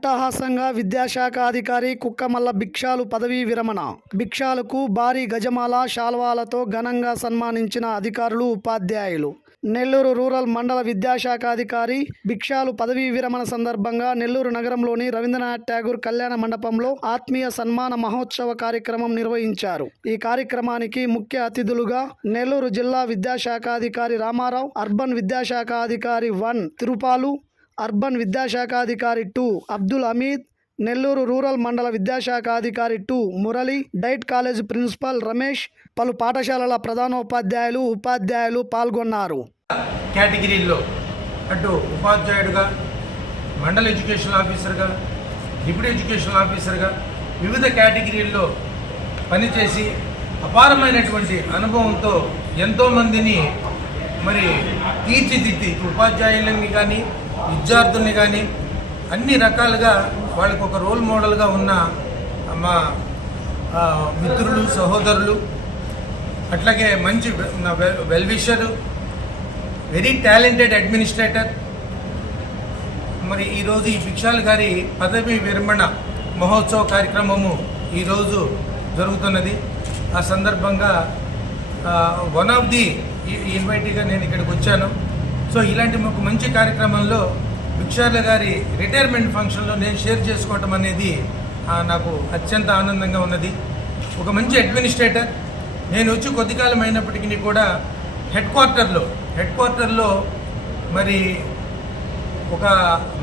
అట్టహాసంగా విద్యాశాఖ అధికారి కుక్కమల్ల భిక్షాలు పదవీ విరమణ. భిక్షాలకు భారీ గజమాల శాల్వాలతో ఘనంగా సన్మానించిన అధికారులు ఉపాధ్యాయులు. నెల్లూరు రూరల్ మండల విద్యాశాఖ అధికారి భిక్షాలు పదవీ విరమణ సందర్భంగా నెల్లూరు నగరంలోని రవీంద్రనాథ్ ఠాగూర్ కళ్యాణ మండపంలో ఆత్మీయ సన్మాన మహోత్సవ కార్యక్రమం నిర్వహించారు. ఈ కార్యక్రమానికి ముఖ్య అతిథులుగా నెల్లూరు జిల్లా విద్యాశాఖ అధికారి రామారావు అర్బన్ విద్యాశాఖ అధికారి వన్ తిరుపాలు అర్బన్ విద్యాశాఖాధికారి టు అబ్దుల్ హమీద్ నెల్లూరు రూరల్ మండల విద్యాశాఖ two Murali DIET college principal Ramesh పలు పాఠశాలల ప్రధానోపాధ్యాయులు ఉపాధ్యాయులు పాల్గొన్నారు. కేటగిరీల్లో అటు ఉపాధ్యాయుడిగా మండల ఎడ్యుకేషన్ ఆఫీసర్గా డిప్యూటీ ఎడ్యుకేషన్ ఆఫీసర్గా వివిధ కేటగిరీల్లో పనిచేసి అపారమైనటువంటి అనుభవంతో ఎంతోమందిని మరి తీర్చిదిద్ది ఉపాధ్యాయులని కానీ విద్యార్థుల్ని కానీ అన్ని రకాలుగా వాళ్ళకు ఒక రోల్ మోడల్గా ఉన్న మా మిత్రులు సహోదరులు అట్లాగే మంచి వెల్విషరు వెరీ టాలెంటెడ్ అడ్మినిస్ట్రేటర్ మరి ఈరోజు ఈ భిక్షాలు గారి పదవి విరమణ మహోత్సవ కార్యక్రమము ఈరోజు జరుగుతున్నది. ఆ సందర్భంగా వన్ ఆఫ్ ది ఇన్వైటీగా నేను ఇక్కడికి వచ్చాను. సో ఇలాంటి ఒక మంచి కార్యక్రమంలో భిక్షార్ల గారి రిటైర్మెంట్ ఫంక్షన్లో నేను షేర్ చేసుకోవటం అనేది నాకు అత్యంత ఆనందంగా ఉన్నది. ఒక మంచి అడ్మినిస్ట్రేటర్ నేను వచ్చి కొద్ది కాలం అయినప్పటికీ కూడా హెడ్ క్వార్టర్లో హెడ్ క్వార్టర్లో మరి ఒక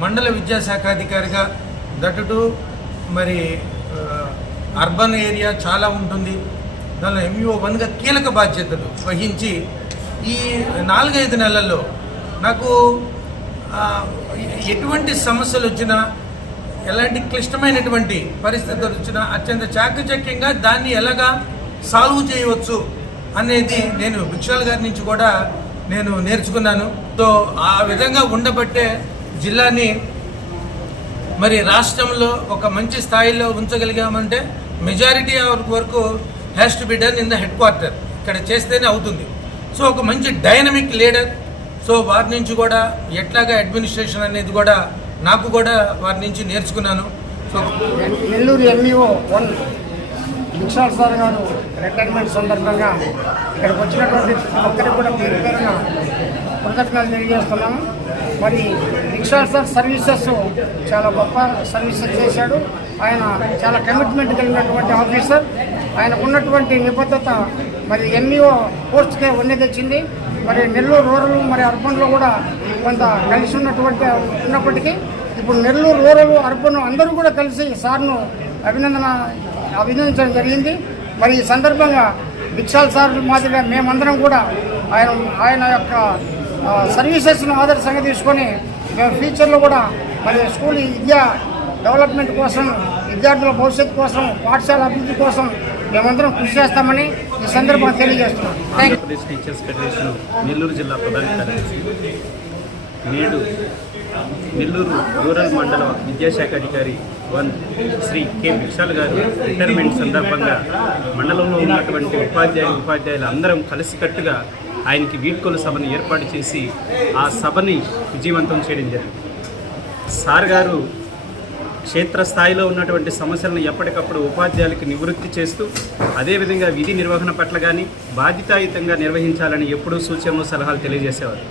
మండల విద్యాశాఖ అధికారిగా మరి అర్బన్ ఏరియా చాలా ఉంటుంది. దానిలో ఎంఈఓ వన్గా కీలక బాధ్యతలు వహించి ఈ నాలుగైదు నెలల్లో నాకు ఎటువంటి సమస్యలు వచ్చినా ఎలాంటి క్లిష్టమైనటువంటి పరిస్థితులు వచ్చినా అత్యంత చాకచక్యంగా దాన్ని ఎలాగా సాల్వ్ చేయవచ్చు అనేది నేను భిక్షాల గారి నుంచి కూడా నేను నేర్చుకున్నాను. సో ఆ విధంగా ఉండబట్టే జిల్లాని మరి రాష్ట్రంలో ఒక మంచి స్థాయిలో ఉంచగలిగామంటే మెజారిటీ వరకు has to be done in the headquarter. ఇక్కడ చేస్తేనే అవుతుంది. సో ఒక మంచి డైనమిక్ లీడర్ సో వారి నుంచి కూడా ఎట్లాగా అడ్మినిస్ట్రేషన్ అనేది కూడా నాకు కూడా వారి నుంచి నేర్చుకున్నాను. So Nellore MEO one Bhikshal sir గారు రిటైర్మెంట్ సందర్భంగా ఇక్కడికి వచ్చినటువంటి ఒక్కరికి కూడా పేరు పేరున కృతజ్ఞతలు తెలియజేస్తున్నాము. మరి భిక్షాల్ సార్ సర్వీసెస్ చాలా గొప్ప సర్వీసెస్ చేశాడు. ఆయన చాలా కమిట్మెంట్ కలిగినటువంటి ఆఫీసర్ ఆయనకున్నటువంటి నిబద్ధత మరి ఎంఈఓ పోస్ట్కే ఉన్నది తెచ్చింది. మరి నెల్లూరు రూరల్ మరి అర్బన్లో కూడా కొంత కలిసి ఉన్నటువంటి ఉన్నప్పటికీ ఇప్పుడు నెల్లూరు రూరల్ అర్బన్ అందరూ కూడా కలిసి సార్ను అభినందన అభినందించడం జరిగింది. మరి ఈ సందర్భంగా విక్షాల్ సార్ మాదిరిగా మేమందరం కూడా ఆయన ఆయన యొక్క సర్వీసెస్ను ఆదర్శంగా తీసుకొని మేము ఫ్యూచర్లో కూడా మరి స్కూల్ విద్యా డెవలప్మెంట్ కోసం విద్యార్థుల భవిష్యత్తు కోసం పాఠశాల అభివృద్ధి కోసం మేమందరం కృషి చేస్తామని ఈ సందర్భంగా ఆంధ్రప్రదేశ్ టీచర్స్ ఫెడరేషన్ నెల్లూరు జిల్లా ప్రధాన కార్యదర్శి నేడు నెల్లూరు రూరల్ మండల విద్యాశాఖ అధికారి వన్ శ్రీ కె విశాల్ గారు రిటైర్మెంట్ సందర్భంగా మండలంలో ఉన్నటువంటి ఉపాధ్యాయులు ఉపాధ్యాయులు అందరం కలిసికట్టుగా ఆయనకి వీడ్కోలు సభను ఏర్పాటు చేసి ఆ సభని విజయవంతం చేయడం జరిగింది. సార్ గారు క్షేత్రస్థాయిలో ఉన్నటువంటి సమస్యలను ఎప్పటికప్పుడు ఉపాధ్యాయులకు నివృత్తి చేస్తూ అదేవిధంగా విధి నిర్వహణ పట్ల కానీ బాధ్యతాయుతంగా నిర్వహించాలని ఎప్పుడూ సూచనలు సలహాలు తెలియజేసేవారు.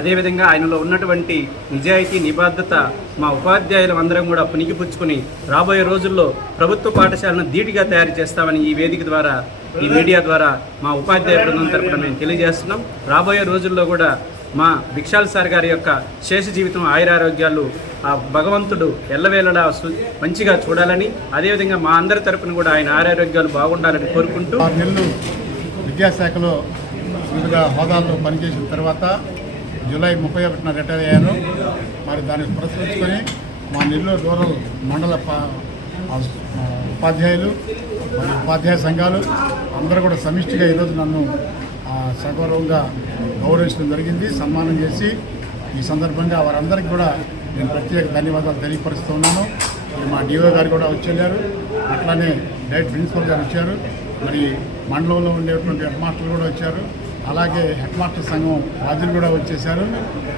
అదేవిధంగా ఆయనలో ఉన్నటువంటి నిజాయితీ నిబద్ధత మా ఉపాధ్యాయులు అందరం కూడా పుణికిపుచ్చుకుని రాబోయే రోజుల్లో ప్రభుత్వ పాఠశాలను ధీటుగా తయారు చేస్తామని ఈ వేదిక ద్వారా ఈ మీడియా ద్వారా మా ఉపాధ్యాయ బృందం తరపున మేము తెలియజేస్తున్నాం. రాబోయే రోజుల్లో కూడా మా భిక్షాల్ సార్ గారి యొక్క శేష జీవితం ఆయురారోగ్యాలు ఆ భగవంతుడు ఎల్లవేళలా మంచిగా చూడాలని అదేవిధంగా మా అందరి తరపున కూడా ఆయన ఆరోగ్యాలు బాగుండాలని కోరుకుంటూ ఆరు నెలలు విద్యాశాఖలో వివిధ హోదాల్లో పనిచేసిన తర్వాత జూలై ముప్పై ఒకటిన రిటైర్ అయ్యాను మరి దాన్ని పురస్కరించుకొని మా నెల్లూరు రూరల్ మండల ఉపాధ్యాయులు ఉపాధ్యాయ సంఘాలు అందరూ కూడా సమిష్టిగా ఈరోజు నన్ను సగౌరవంగా గౌరవించడం జరిగింది. సన్మానం చేసి ఈ సందర్భంగా వారందరికీ కూడా నేను ప్రత్యేక ధన్యవాదాలు తెలియపరుస్తూ ఉన్నాను. మా డిఓ గారు కూడా వచ్చారు అట్లానే డైరెక్ట్ ప్రిన్సిపల్ గారు వచ్చారు. మరి మండలంలో ఉండేటువంటి హెడ్ మాస్టర్లు కూడా వచ్చారు. అలాగే హెడ్ మాస్టర్ సంఘం బాధ్యులు కూడా వచ్చేసారు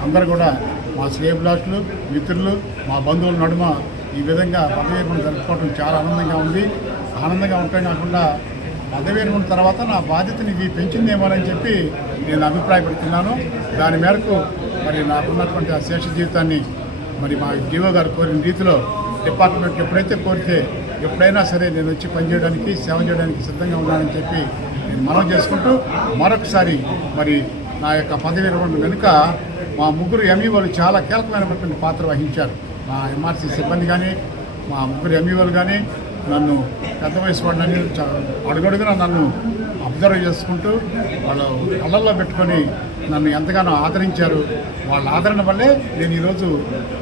అందరూ కూడా మా శ్రేయభిలాషులు మిత్రులు మా బంధువుల నడుమ ఈ విధంగా పదవీ జరుపుకోవడం చాలా ఆనందంగా ఉంది. ఆనందంగా ఉంటే కాకుండా పదవీ తర్వాత నా బాధ్యతని ఇది పెంచిందేమోనని చెప్పి నేను అభిప్రాయపడుతున్నాను. దాని మేరకు మరి నాకున్నటువంటి ఆ శేష జీవితాన్ని మరి మా జీవో గారు కోరిన రీతిలో డిపార్ట్మెంట్ ఎప్పుడైతే కోరితే ఎప్పుడైనా సరే నేను వచ్చి పనిచేయడానికి సేవ చేయడానికి సిద్ధంగా ఉన్నానని చెప్పి నేను మనం చేసుకుంటూ మరొకసారి మరి నా యొక్క పదవి విరమణ వెనుక మా ముగ్గురు ఎంఈఓలు చాలా కీలకమైనటువంటి పాత్ర వహించారు. మా ఎంఆర్సీ సిబ్బంది కానీ మా ముగ్గురు ఎంఈఓలు కానీ నన్ను పెద్ద వయసు వాడిని అడుగడుగున నన్ను అబ్జర్వ్ చేసుకుంటూ వాళ్ళు కళ్ళల్లో పెట్టుకొని నన్ను ఎంతగానో ఆదరించారు. వాళ్ళ ఆదరణ వల్లే నేను ఈరోజు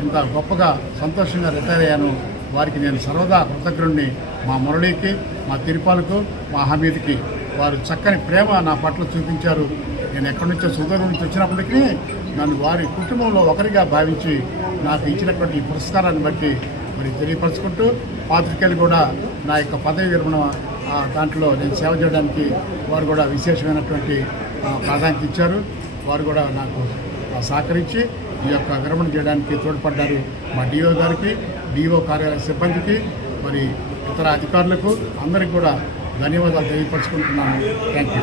ఇంత గొప్పగా సంతోషంగా రిటైర్ అయ్యాను. వారికి నేను సర్వదా కృతజ్ఞుడిని మా మురళీకి మా తిరుపాలకు మా హమీద్కి వారు చక్కని ప్రేమ నా పట్ల చూపించారు. నేను ఎక్కడి నుంచో సుదూరం నుంచి వచ్చినప్పటికీ నన్ను వారి కుటుంబంలో ఒకరిగా భావించి నాకు ఇచ్చినటువంటి ఈ పురస్కారాన్ని బట్టి మరి తెలియపరచుకుంటూ పాత్రికేయులు కూడా నా యొక్క పదవి విరమణ దాంట్లో నేను సేవ చేయడానికి వారు కూడా విశేషమైనటువంటి ప్రాధాన్యత ఇచ్చారు. వారు కూడా నాకు సహకరించి ఈ యొక్క విరమణ చేయడానికి తోడ్పడ్డారు మా డిఓ గారికి డిఓ కార్యాలయ సిబ్బందికి మరి ఇతర అధికారులకు అందరికీ కూడా ధన్యవాదాలు తెలియపరచుకుంటున్నాను. Thank you